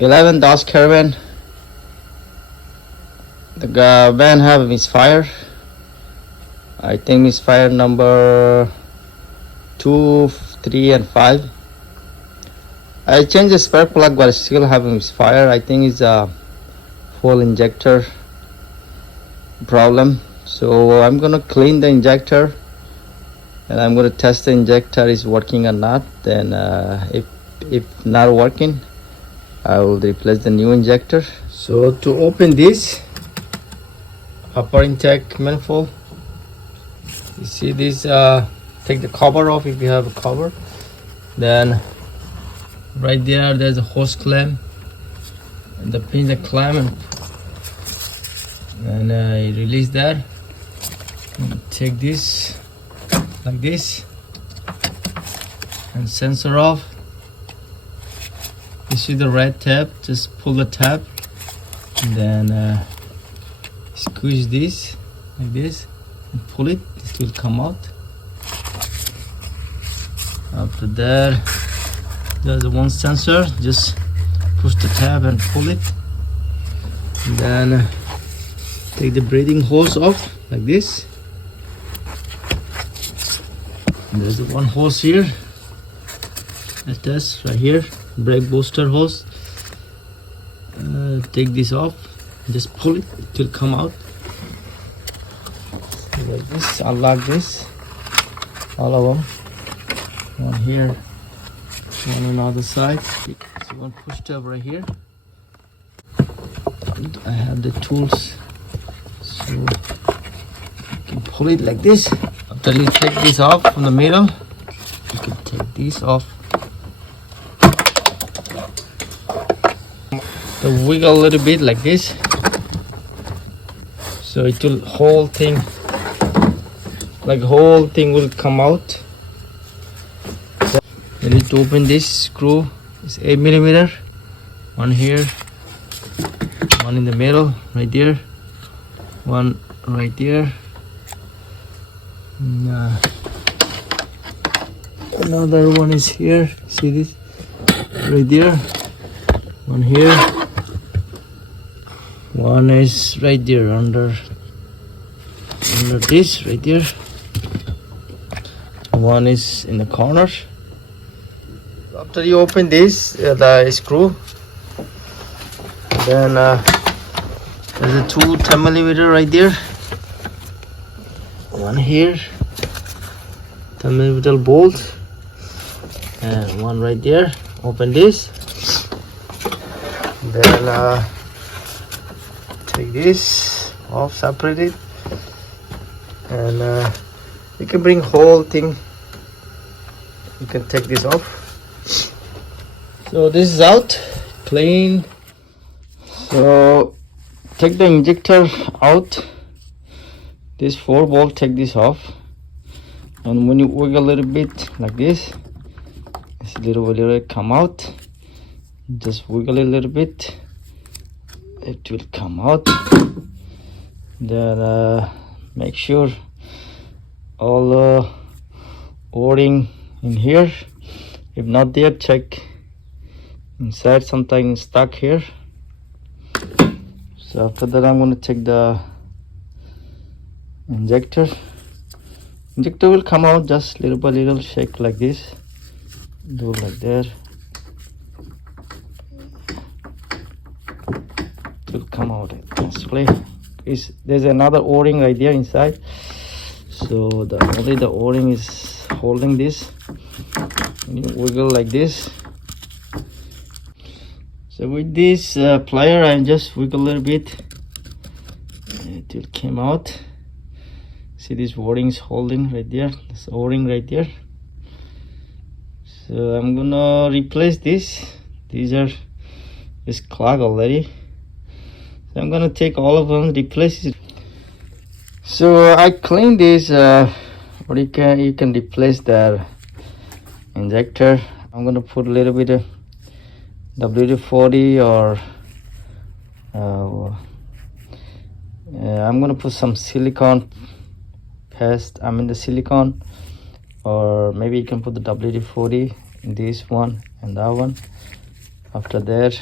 11 Dodge Caravan. The van have Misfire. I think Misfire number 2, 3 and 5. I changed the spark plug but I still have Misfire. I think it's a full injector problem. So I'm gonna clean the injector and I'm gonna test the injector is working or not. Then if not working, I will replace the new injector. So to open this upper intake manifold, you see this, take the cover off if you have a cover. Then right there's a hose clamp and the pin that clamp, and I release that and take this like this and sensor off. You see the red tab, just pull the tab and then squeeze this like this and pull it, it will come out. After that there's one sensor, just push the tab and pull it, and then take the breathing hose off like this. And there's one hose here, that's right here, brake booster hose. Take this off, just pull it, it will come out. So like this, unlock this, all of them. One here, one on the other side. So one push tab right here. And I have the tools, so you can pull it like this. After you take this off from the middle, you can take this off. The wiggle a little bit like this, so it will whole thing, like whole thing will come out. You need to open this screw. It's 8mm. One here, one in the middle, right there, one right there. And, another one is here. See this? Right there. One here. One is right there under this right there. One is in the corner. After you open this, the screw, then there's a 10mm right there. One here, 10mm bolt, and one right there. Open this, then take this off, separate it, and you can bring whole thing. You can take this off. So this is out, clean. So take the injector out. This 4-bolt, take this off, and when you wiggle a little bit like this, it's little come out. Just wiggle it a little bit, it will come out. Then make sure all the o-ring in here. If not there, check inside, something stuck here. So after that, I'm going to take the injector will come out just little by little, shake like this, do like that, it will come out naturally. There's another o-ring right there inside, so only the o-ring is holding this. You wiggle like this. So with this plier, I just wiggle a little bit, it will come out. See this o-ring is holding right there, this o-ring right there. So I'm gonna replace this. These are just clogged already, so I'm gonna take all of them, replace it. So I cleaned this, but you can replace the injector. I'm gonna put a little bit of WD-40 or I'm gonna put some silicone paste, the silicone, or maybe you can put the WD-40 in this one and that one. After that,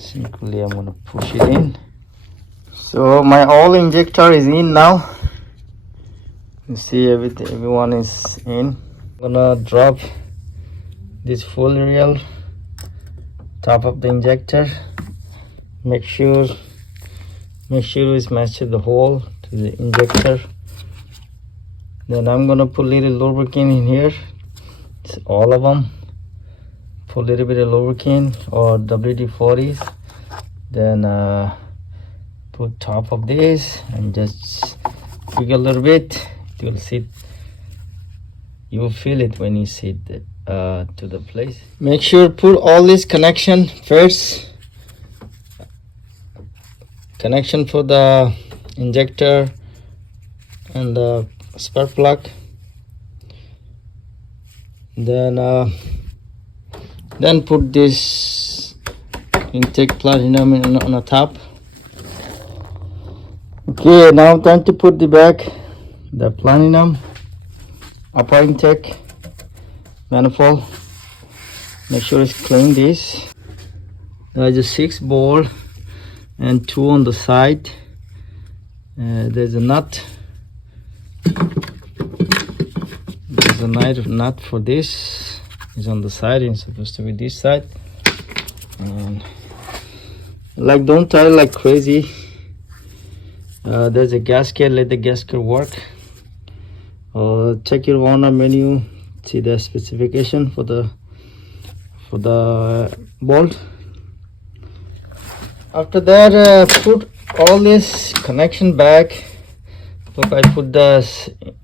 Simply I'm gonna push it in. So my oil injector is in now. You see everyone is in. I'm gonna drop this full reel top of the injector. Make sure it's matched the hole to the injector. Then I'm gonna put a little lubricant in here. It's all of them. Put a little bit of lubricant or WD-40s. Then put top of this and just jiggle a little bit. You'll see. You will feel it when you see it to the place. Make sure put all this connection first. Connection for the injector and the spark plug. Then put this intake platinum on the top. Okay, now time to put the platinum upper intake manifold. Make sure it's clean. This there's a 6 ball and 2 on the side. There's a nut. There's a nut for this. It's on the side. It's supposed to be this side. And like, don't tie it like crazy. There's a gasket. Let the gasket work. Check your owner menu. See the specification for the bolt. After that, put all this connection back. Look, I put the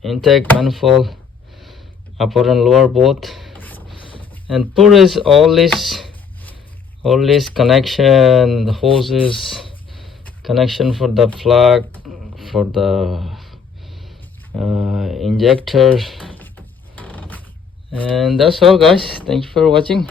intake manifold upper and lower both, and put all this connection, the hoses, connection for the plug, for the injector, and that's all, guys. Thank you for watching.